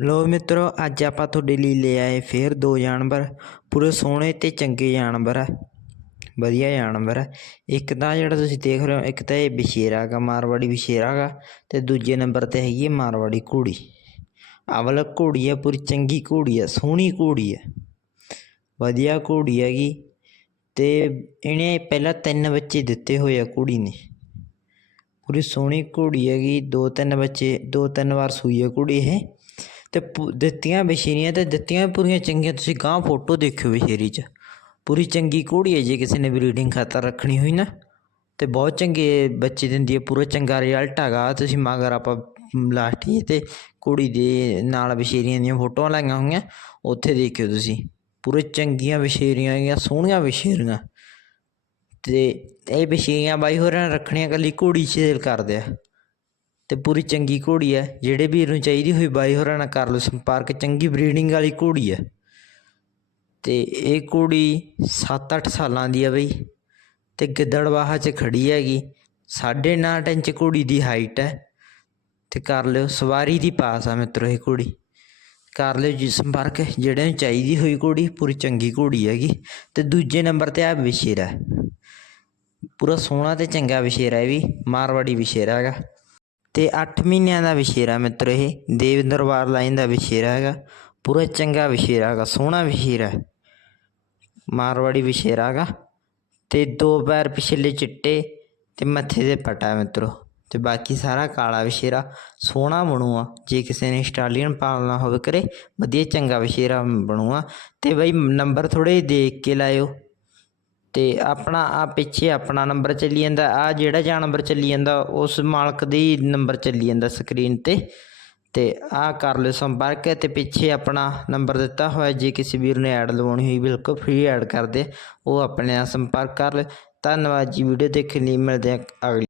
ਲੋ ਮਿੱਤਰੋ, ਅੱਜ ਆਪਾਂ ਤੁਹਾਡੇ ਲਈ ਲੈ ਆਏ ਫੇਰ ਦੋ ਜਾਨਵਰ, ਪੂਰੇ ਸੋਹਣੇ ਤੇ ਚੰਗੇ ਜਾਨਵਰ ਆ। ਵਧੀਆ ਜਾਨਵਰ ਆ। ਇੱਕ ਤਾਂ ਜਿਹੜਾ ਤੁਸੀਂ ਦੇਖ ਰਹੇ ਹੋ, ਇੱਕ ਤਾਂ ਇਹ ਵਿਸ਼ੇਰਾ ਗਾ ਮਾਰਵਾੜੀ ਵਿਸ਼ੇਰਾ ਗਾ ਤੇ ਦੂਜੇ ਨੰਬਰ ਤੇ ਹੈਗੀ ਹੈ ਮਾਰਵਾੜੀ ਘੋੜੀ। ਅਵਲ ਘੋੜੀ ਆ, ਪੂਰੀ ਚੰਗੀ ਘੋੜੀ ਆ, ਸੋਹਣੀ ਘੋੜੀ ਆ। ਵਧੀਆ ਘੋੜੀ ਹੈਗੀ ਤੇ ਇਹਨੇ ਪਹਿਲਾਂ ਤਿੰਨ ਬੱਚੇ ਦਿੱਤੇ ਹੋਏ ਆ ਘੋੜੀ ਨੇ। ਪੂਰੀ ਸੋਹਣੀ ਘੋੜੀ ਹੈਗੀ, ਦੋ ਤਿੰਨ ਬੱਚੇ, ਦੋ ਤਿੰਨ ਵਾਰ ਸੂਈ ਹੈ ਘੋੜੀ ਇਹ। ਤੇ ਪੁ- ਦਿੱਤੀਆਂ ਬਸ਼ੇਰੀਆਂ ਤੇ ਦਿੱਤੀਆਂ ਵੀ ਪੂਰੀਆਂ ਚੰਗੀਆਂ। ਤੁਸੀਂ ਗਾਂ ਫੋਟੋ ਦੇਖਿਓ ਬਸ਼ੇਰੀ 'ਚ। ਪੂਰੀ ਚੰਗੀ ਘੋੜੀ ਹੈ ਜੇ ਕਿਸੇ ਨੇ ਬਰੀਡਿੰਗ ਖਾਤਰ ਰੱਖਣੀ ਹੋਈ ਨਾ। ਤੇ ਬਹੁਤ ਚੰਗੇ ਬੱਚੇ ਦਿੰਦੀ ਹੈ, ਪੂਰਾ ਚੰਗਾ ਰਿਜ਼ਲਟ ਹੈਗਾ। ਤੁਸੀਂ ਮਗਰ ਆਪਾਂ ਲਾਸਟ ਹੀ ਤੇ ਕੁੜੀ ਦੇ ਨਾਲ ਬਸ਼ੇਰੀਆਂ ਦੀਆਂ ਫੋਟੋਆਂ ਲਾਈਆਂ ਹੋਈਆਂ। ਉੱਥੇ ਦੇਖਿਓ ਤੁਸੀਂ। ਪੂਰੇ ਚੰਗੀਆਂ ਬਸ਼ੇਰੀਆਂ ਹੈਗੀਆਂ, ਸੋਹਣੀਆਂ ਬਸ਼ੇਰੀਆਂ। ਤੇ ਇਹ ਬਸ਼ੇਰੀਆਂ ਬਾਈ ਹੋਰਾਂ ਨੇ ਰੱਖਣੀਆਂ ਕੱਲੀ ਘੋੜੀ ਸੇਲ ਕਰਦੇ ਆ। ਅਤੇ ਪੂਰੀ ਚੰਗੀ ਘੋੜੀ ਹੈ, ਜਿਹੜੇ ਵੀਰ ਨੂੰ ਚਾਹੀਦੀ ਹੋਈ ਬਾਈ ਹੋਰਾਂ ਨਾਲ ਕਰ ਲਓ ਸੰਪਰਕ, ਚੰਗੀ ਬਰੀਡਿੰਗ ਵਾਲੀ ਘੋੜੀ ਹੈ। ਅਤੇ ਇਹ ਘੋੜੀ 7-8 ਸਾਲਾਂ ਦੀ ਆ ਬਈ ਅਤੇ ਗਿੱਦੜਵਾਹਾ 'ਚ ਖੜੀ ਹੈਗੀ। 9.5 ਇੰਚ ਘੋੜੀ ਦੀ ਹਾਈਟ ਹੈ ਅਤੇ ਕਰ ਲਿਓ ਸਵਾਰੀ ਦੀ ਪਾਸ ਆ ਮਿੱਤਰੋ ਇਹ ਘੋੜੀ। ਕਰ ਲਿਓ ਜੀ ਸੰਪਰਕ ਜਿਹੜੇ ਨੂੰ ਚਾਹੀਦੀ ਹੋਈ ਘੋੜੀ, ਪੂਰੀ ਚੰਗੀ ਘੋੜੀ ਹੈਗੀ। ਅਤੇ ਦੂਜੇ ਨੰਬਰ ਤੇ ਆ ਵਿਸ਼ੇਰਾ। ਪੂਰਾ ਸੋਹਣਾ ਤੇ ਚੰਗਾ ਵਿਸ਼ੇਰਾ ਹੈ ਵੀ, ਮਾਰਵਾੜੀ ਵਿਸ਼ੇਰਾ ਹੈਗਾ। ਅਤੇ ਅੱਠ ਮਹੀਨਿਆਂ ਦਾ ਵਿਸ਼ੇਰਾ ਮਿੱਤਰੋ ਇਹ। ਦੇਵ ਦਰਬਾਰ ਲਾਈਨ ਦਾ ਵਿਸ਼ੇਰਾ ਹੈਗਾ। ਪੂਰਾ ਚੰਗਾ ਵਿਸ਼ੇਰਾ ਹੈਗਾ, ਸੋਹਣਾ ਵਿਸ਼ੇਰਾ ਮਾਰਵਾੜੀ ਵਿਸ਼ੇਰਾ ਹੈਗਾ। ਅਤੇ ਦੋ ਪੈਰ ਪਿਛਲੇ ਚਿੱਟੇ ਅਤੇ ਮੱਥੇ 'ਤੇ ਪਟਾ ਮਿੱਤਰੋ। ਅਤੇ ਬਾਕੀ ਸਾਰਾ ਕਾਲਾ ਵਿਸ਼ੇਰਾ ਸੋਹਣਾ ਬਣੂਆ। ਜੇ ਕਿਸੇ ਨੇ ਸਟਾਲੀਅਨ ਪਾਲਣਾ ਹੋਵੇ ਕਰੇ ਵਧੀਆ ਚੰਗਾ ਵਿਸ਼ੇਰਾ ਬਣੂਆ। ਅਤੇ ਬਈ ਨੰਬਰ ਥੋੜੇ ਦੇਖ ਕੇ ਲਾਇਓ। ਤੇ ਆਪਣਾ ਆ ਪਿੱਛੇ ਆਪਣਾ ਨੰਬਰ ਚੱਲੀ ਜਾਂਦਾ। ਆ ਜਿਹੜਾ ਜਾਨਵਰ ਚੱਲੀ ਜਾਂਦਾ, ਉਸ ਮਾਲਕ ਦੀ ਨੰਬਰ ਚੱਲੀ ਜਾਂਦਾ ਸਕਰੀਨ ਤੇ। ਤੇ ਆ ਕਰ ਲਿਓ ਸੰਪਰਕ ਤੇ ਪਿੱਛੇ ਆਪਣਾ ਨੰਬਰ ਦਿੱਤਾ ਹੋਇਆ, ਜੇ ਕਿਸੇ ਵੀਰ ਨੇ ਐਡ ਲਵਾਉਣੀ ਹੋਈ, ਬਿਲਕੁਲ ਫ੍ਰੀ ਐਡ ਕਰਦੇ ਉਹ ਆਪਣੇ ਨਾਲ ਸੰਪਰਕ ਕਰ ਲਿਓ। ਧੰਨਵਾਦ ਜੀ ਵੀਡੀਓ ਦੇਖਣ ਲਈ ਮਿਲਦੇ ਆ ਅਗਲੀ